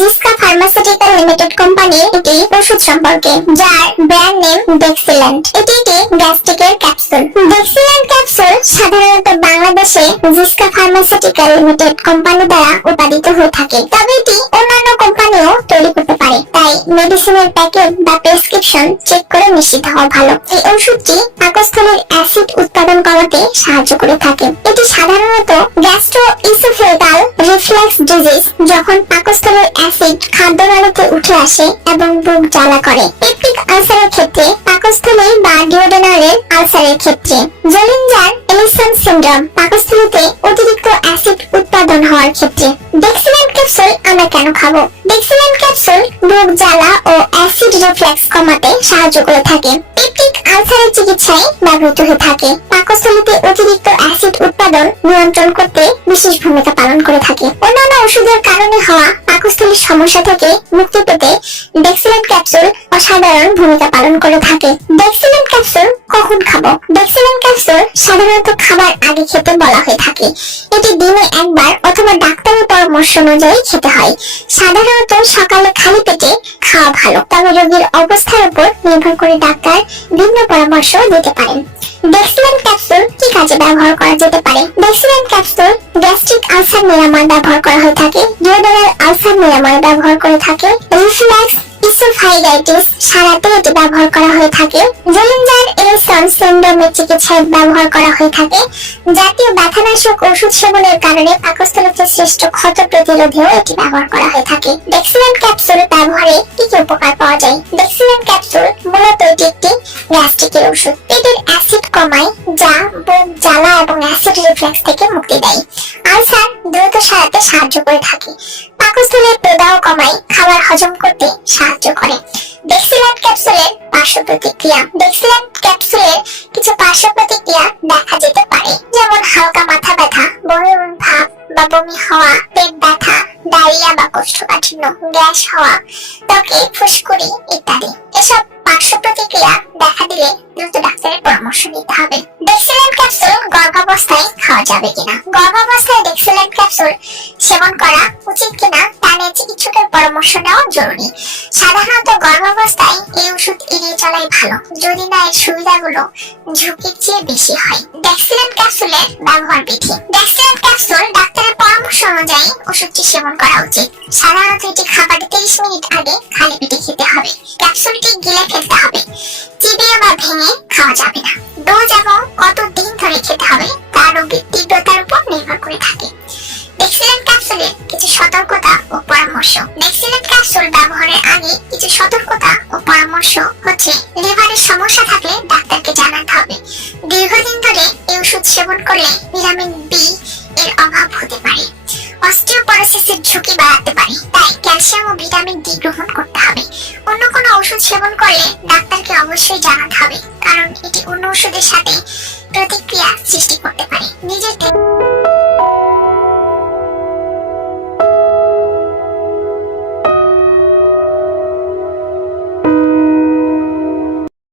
Ziska pharmaceutical limited কোম্পানির একটি ওষুধ সম্পর্কে, যার ব্র্যান্ড নেম ডেক্সিল্যান্ড এটি একটি গ্যাস্ট্রিকের ক্যাপসুল ডেক্সিল্যান্ড ক্যাপসুল সাধারণত বাংলাদেশে জিসকা ফার্মাসিউটিক্যাল লিমিটেড কোম্পানি দ্বারা উৎপাদিত হয়ে থাকে। তবে এটি অন্যান্য কোম্পানিও তৈরি করতে পারে। তাই মেডিসিনের প্যাকেট বা প্রেসক্রিপশন চেক করে নিশ্চিত হওয়া ভালো। এই ওষুধটি পাকস্থলীর অ্যাসিড উৎপাদন কমাতে সাহায্য করে থাকে। এটি সাধারণত গ্যাস্ট্রো ইসোফেগাল রিফ্লেক্স ডিজিজ যখন পাকস্থলীর অ্যাসিড খাদ্যনালীতে উঠে আসে এবং বুক জ্বালা করে। পেপটিক আলসারের ক্ষেত্রে পাকস্থলী বা ডিওডেনালের আলসারের ক্ষেত্রে। জলিঞ্জার এলিসন সিনড্রোম পাকস্থলীতে অতিরিক্ত অ্যাসিড উৎপাদন হওয়ার ক্ষেত্রে। ডেক্সিল্যান্ড ক্যাপসুল আমরা কেন খাব? ডেক্সিল্যান্ড ক্যাপসুল বুক জ্বালা ও অ্যাসিড রিফ্লেক্স কমাতে সাহায্য করে থাকে। আলসারের চিকিৎসায় ব্যবহৃত হয়ে থাকে। পাকস্থলীতে অতিরিক্ত অ্যাসিড উৎপাদন নিয়ন্ত্রণ করতে বিশেষ ভূমিকা পালন করে থাকে। অন্যান্য ওষুধের কারণে হওয়া পাকস্থলীর সমস্যা থেকে মুক্তি পেতে ডেক্সিল্যান্ড ক্যাপসুল অসাধারণ ভূমিকা পালন করে থাকে। ডেক্সিল্যান্ড ক্যাপসুল কখন খাব? ডেক্সিল্যান্ড ক্যাপসুল সাধারণত খাবার আগে খেতে বলা হয়ে থাকে। এটি দিনে একবার অথবা ডাক্তারের পরামর্শ অনুযায়ী খেতে হয়। সাধারণত সকালে খালি পেটে খাওয়া ভালো। তবে রোগীর অবস্থার উপর নির্ভর করে ডাক্তার ভিন্ন পরামর্শ দিতে পারেন। ডেক্সিল্যান্ড ক্যাপসুল কি কাজে ব্যবহার করা যেতে পারে? ডেক্সিল্যান্ড ক্যাপসুল গ্যাস্ট্রিক আলসার নিরাময় ব্যবহার করা হয়ে থাকে। ডিওডোরাল আলসার নিরাময় ব্যবহার করে থাকে। ইসোফাইগাইটিস সারাতে এটি ব্যবহার করা হয়ে থাকে। জলিঞ্জার এরিসন সিন্ড্রোমের চিকিৎসায় ব্যবহার করা হয়ে থাকে। জাতীয় ব্যথানাশক ওষুধ সেবনের কারণে পাকস্থলীতে সৃষ্ট ক্ষত প্রতিরোধেও এটি ব্যবহার করা হয়ে থাকে। ডেক্সিল্যান্ড ক্যাপসুল ব্যবহারে কি কি উপকার পাওয়া যায়? ডেক্সিল্যান্ড ক্যাপসুল মূলত এটি একটি গ্যাস্ট্রিকের ওষুধ। পেটের অ্যাসিড কমায়, যা বুক, জ্বালা এবং অ্যাসিড রিফ্লেক্স থেকে মুক্তি দেয়। আলসার দ্রুত সারাতে সাহায্য করে থাকে। পাকস্থলীর প্রদাহ কমায়, খাবার হজম করতে সাহায্য করে। ডেক্সিল্যান্ড ক্যাপসুলের পার্শ্ব প্রতিক্রিয়া। ডেক্সিল্যান্ড ক্যাপসুলের কিছু পার্শ্ব প্রতিক্রিয়া দেখা যেতে পারে, যেমন হালকা মাথা ব্যথা, বমি ভাব বা বমি হওয়া, পেট ব্যথা, ডায়রিয়া বা কোষ্ঠকাঠিন্য, গ্যাস হওয়া, ত্বকে ফুসকুড়ি ইত্যাদি। এসব পার্শ্ব প্রতিক্রিয়া দেখা দিলে দ্রুত ডাক্তারের পরামর্শ নিতে হবে। গর্ভাবস্থায় খাওয়া যাবে কিনা? গর্ভাবস্থায় ক্যাপসুল সেবন করা উচিত কিনা তা নিয়ে চিকিৎসকের পরামর্শ নেওয়া জরুরি। সাধারণত গর্ভাবস্থায় এই ওষুধ এড়িয়ে চলাই ভালো, যদি না এর সুবিধাগুলো ঝুঁকির চেয়ে বেশি হয়। ক্যাপসুলের ব্যবহার বিধি। ক্যাপসুল ডাক্তারের পরামর্শ অনুযায়ী ওষুধটি সেবন করা উচিত। সাধারণত এটি খাবারের তিরিশ মিনিট আগে খালি পেটে খেতে হবে। ক্যাপসুলটি গিলে ফেলতে হবে। চিবিয়ে বা ভেঙে খাওয়া যাবে না। পরামর্শ। ডেক্সিলেন্ট ক্যাপসুল ব্যবহারের আগে কিছু সতর্কতা ও পরামর্শ হচ্ছে, লিভারের সমস্যা থাকলে ডাক্তারকে জানাতে হবে। দীর্ঘদিন ধরে এই ওষুধ সেবন করলে ভিটামিন বি এর অভাব হতে পারে। অস্টিওপরোসিসের ঝুঁকি বাড়াতে পারে, তাই ক্যালসিয়াম ও ভিটামিন ডি গ্রহণ করতে হবে। অন্য কোনো ওষুধ সেবন করলে ডাক্তারকে অবশ্যই জানাতে হবে।